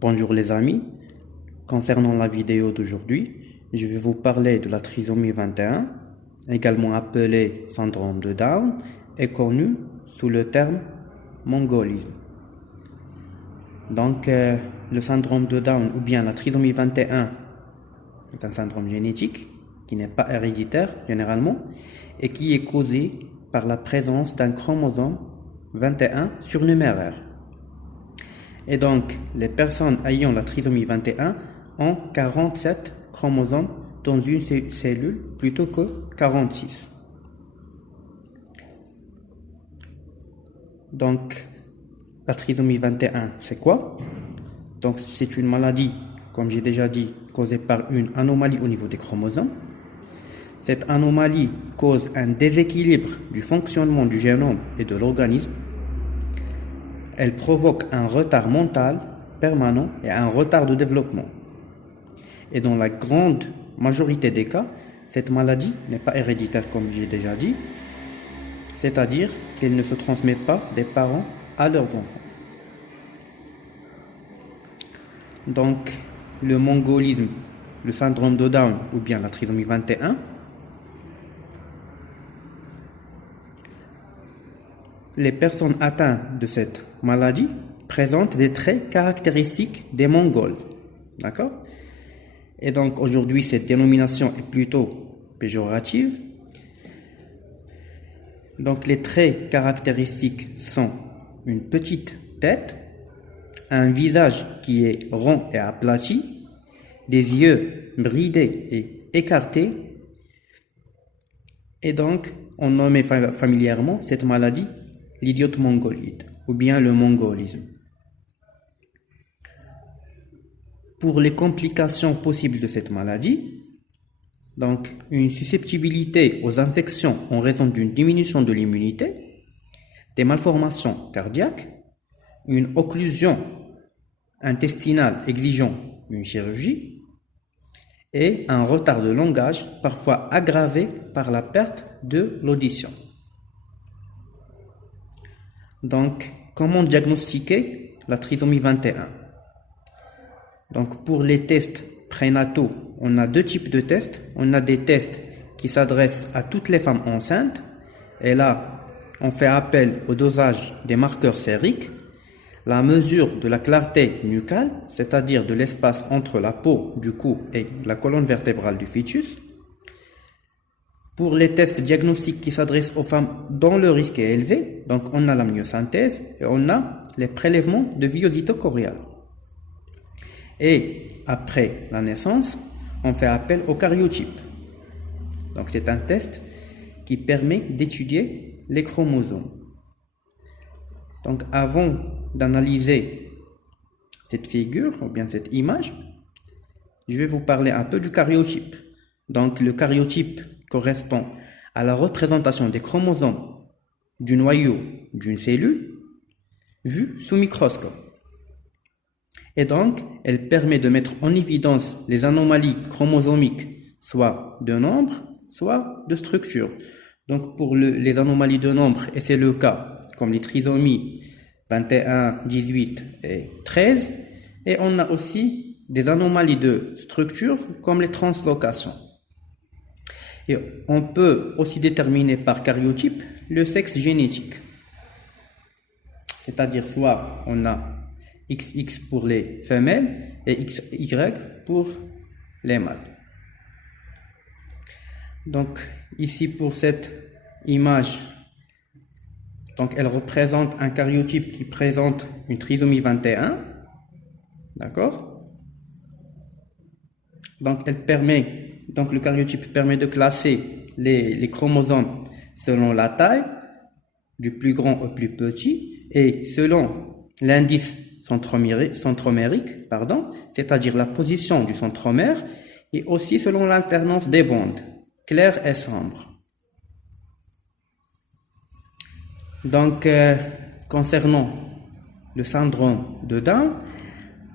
Bonjour les amis, concernant la vidéo d'aujourd'hui, je vais vous parler de la trisomie 21, également appelée syndrome de Down, et connue sous le terme mongolisme. Donc, le syndrome de Down ou bien la trisomie 21 est un syndrome génétique qui n'est pas héréditaire généralement et qui est causé par la présence d'un chromosome 21 surnuméraire. Et donc, les personnes ayant la trisomie 21 ont 47 chromosomes dans une cellule plutôt que 46. Donc, la trisomie 21, c'est quoi? Donc, c'est une maladie, comme j'ai déjà dit, causée par une anomalie au niveau des chromosomes. Cette anomalie cause un déséquilibre du fonctionnement du génome et de l'organisme. Elle provoque un retard mental permanent et un retard de développement. Et dans la grande majorité des cas, cette maladie n'est pas héréditaire comme j'ai déjà dit, c'est-à-dire qu'elle ne se transmet pas des parents à leurs enfants. Donc, le mongolisme, le syndrome de Down ou bien la trisomie 21, les personnes atteintes de cette maladie présentent des traits caractéristiques des Mongols. D'accord? Et donc aujourd'hui, cette dénomination est plutôt péjorative. Donc les traits caractéristiques sont une petite tête, un visage qui est rond et aplati, des yeux bridés et écartés. Et donc, on nommait familièrement cette maladie l'idiote mongolide ou bien le mongolisme. Pour les complications possibles de cette maladie, donc une susceptibilité aux infections en raison d'une diminution de l'immunité, des malformations cardiaques, une occlusion intestinale exigeant une chirurgie et un retard de langage parfois aggravé par la perte de l'audition. Donc, comment diagnostiquer la trisomie 21? Donc, pour les tests prénataux, on a deux types de tests. On a des tests qui s'adressent à toutes les femmes enceintes. Et là, on fait appel au dosage des marqueurs sériques, la mesure de la clarté nucale, c'est-à-dire de l'espace entre la peau du cou et la colonne vertébrale du fœtus. Pour les tests diagnostiques qui s'adressent aux femmes dont le risque est élevé, donc on a la myosynthèse et on a les prélèvements de Villosito chorial. Et après la naissance, on fait appel au karyotype. Donc c'est un test qui permet d'étudier les chromosomes. Donc avant d'analyser cette figure ou bien cette image, je vais vous parler un peu du karyotype. Donc le karyotype correspond à la représentation des chromosomes du noyau d'une cellule vue sous microscope. Et donc, elle permet de mettre en évidence les anomalies chromosomiques, soit de nombre, soit de structure. Donc, pour les anomalies de nombre, et c'est le cas, comme les trisomies 21, 18 et 13, et on a aussi des anomalies de structure, comme les translocations. Et on peut aussi déterminer par karyotype le sexe génétique. C'est-à-dire soit on a XX pour les femelles et XY pour les mâles. Donc ici pour cette image, donc elle représente un karyotype qui présente une trisomie 21. D'accord? Donc le karyotype permet de classer les chromosomes selon la taille, du plus grand au plus petit, et selon l'indice centromérique, c'est-à-dire la position du centromère, et aussi selon l'alternance des bandes, claires et sombres. Donc, concernant le syndrome de Down,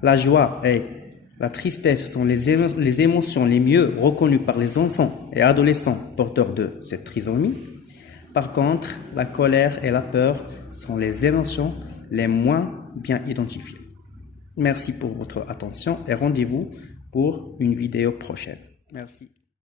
la joie et la tristesse sont les émotions les mieux reconnues par les enfants et adolescents porteurs de cette trisomie. Par contre, la colère et la peur sont les émotions les moins bien identifiées. Merci pour votre attention et rendez-vous pour une vidéo prochaine. Merci.